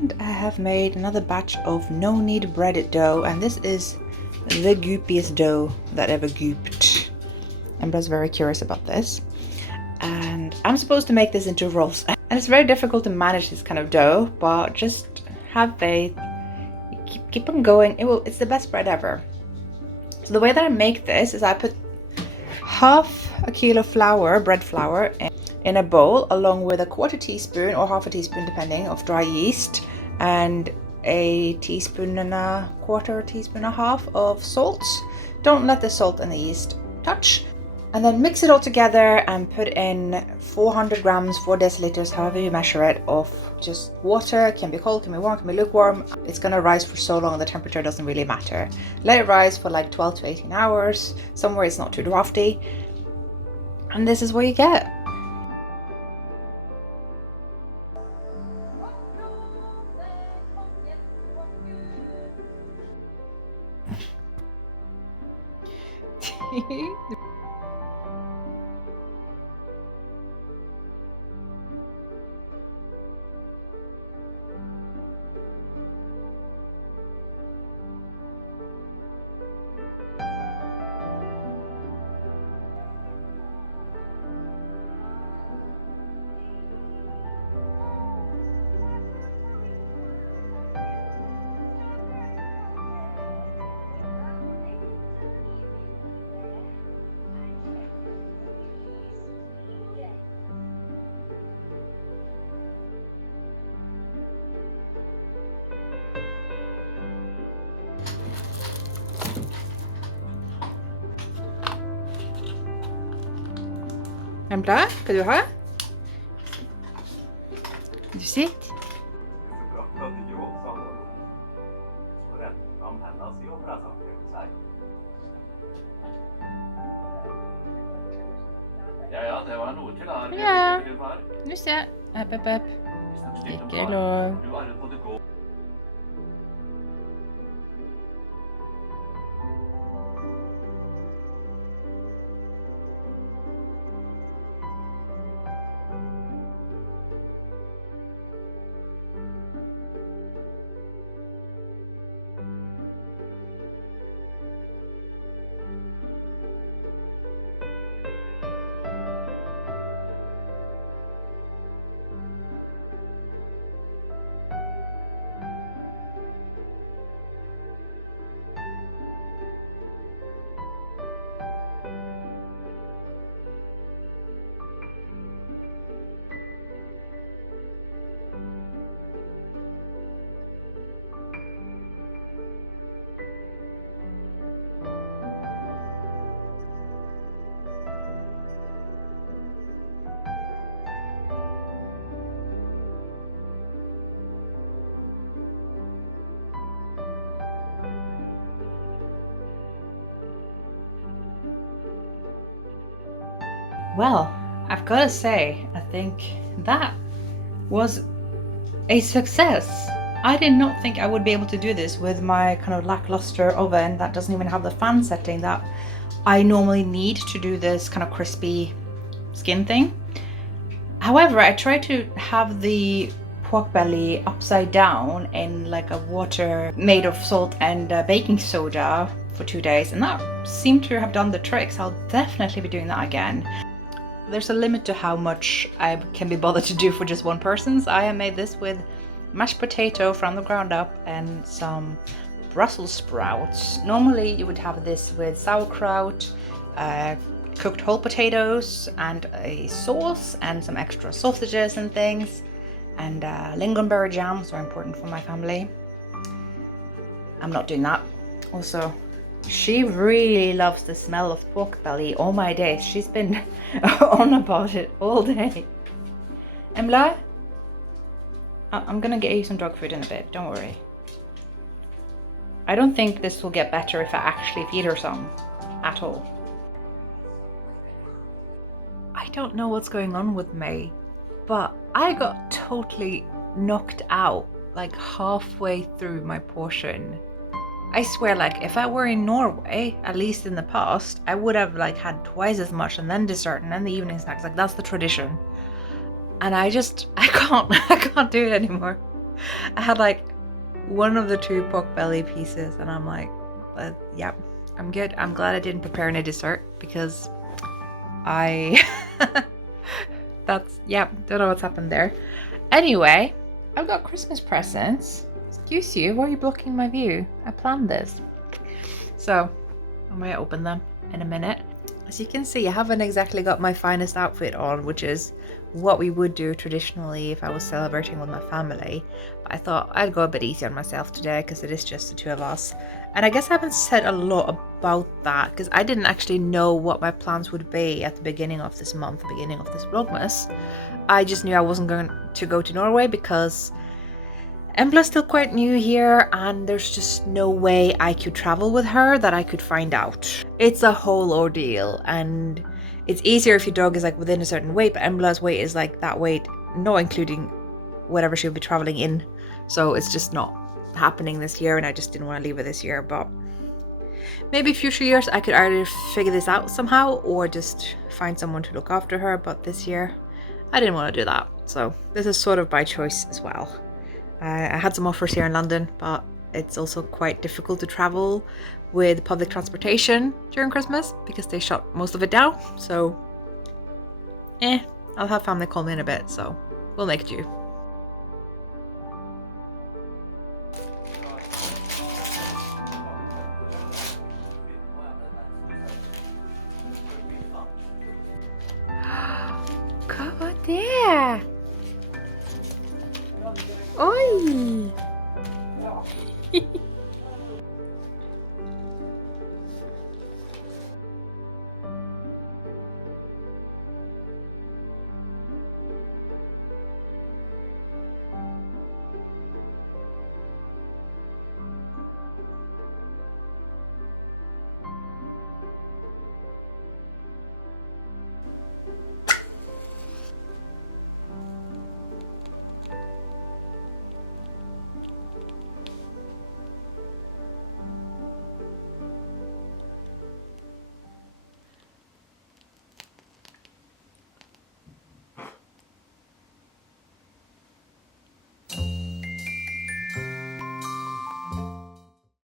And I have made another batch of no-knead breaded dough, and this is the goopiest dough that ever gooped. I'm just very curious about this. And I'm supposed to make this into rolls. And it's very difficult to manage this kind of dough, but just have faith. Keep on going. It's the best bread ever. So the way that I make this is I put half a kilo flour, bread flour, in a bowl, along with a quarter teaspoon or half a teaspoon depending of dry yeast, and a teaspoon and a quarter, teaspoon and a half of salt. Don't let the salt and the yeast touch. And then mix it all together and put in 400 grams, 4 deciliters, however you measure it, of just water. It can be cold, can be warm, can be lukewarm. It's gonna rise for so long, the temperature doesn't really matter. Let it rise for like 12 to 18 hours, somewhere it's not too drafty. And this is what you get. En blad, skal du ha? Du sitter. Ja, nu ser jeg. Epp. Ikke lov. Well, I've got to say, I think that was a success. I did not think I would be able to do this with my kind of lackluster oven that doesn't even have the fan setting that I normally need to do this kind of crispy skin thing. However, I tried to have the pork belly upside down in like a water made of salt and baking soda for 2 days, and that seemed to have done the trick, so I'll definitely be doing that again. There's a limit to how much I can be bothered to do for just one person, so I have made this with mashed potato from the ground up and some Brussels sprouts. Normally you would have this with sauerkraut, cooked whole potatoes and a sauce and some extra sausages and things, and lingonberry jam, so important for my family. I'm not doing that. Also, she really loves the smell of pork belly all my days. She's been on about it all day. Embla, I'm gonna get you some dog food in a bit, don't worry. I don't think this will get better if I actually feed her some at all. I don't know what's going on with me, but I got totally knocked out like halfway through my portion. I swear, like, if I were in Norway, at least in the past, I would have like had twice as much and then dessert and then the evening snacks. Like, that's the tradition. And I can't do it anymore. I had like one of the 2 pork belly pieces, and I'm like, yep, I'm good. I'm glad I didn't prepare any dessert because I don't know what's happened there. Anyway, I've got Christmas presents. Excuse you, why are you blocking my view? I planned this. So I might open them in a minute. As you can see, I haven't exactly got my finest outfit on, which is what we would do traditionally if I was celebrating with my family. But I thought I'd go a bit easy on myself today because it is just the 2 of us. And I guess I haven't said a lot about that because I didn't actually know what my plans would be at the beginning of this month, the beginning of this Vlogmas. I just knew I wasn't going to go to Norway because Embla's still quite new here and there's just no way I could travel with her that I could find out. It's a whole ordeal, and it's easier if your dog is like within a certain weight, but Embla's weight is like that weight, not including whatever she'll be traveling in. So it's just not happening this year, and I just didn't want to leave her this year. But maybe future years I could either figure this out somehow or just find someone to look after her, but this year I didn't want to do that. So this is sort of by choice as well. I had some offers here in London, but it's also quite difficult to travel with public transportation during Christmas because they shut most of it down. So, I'll have family call me in a bit, so we'll make do. Come there! Oi!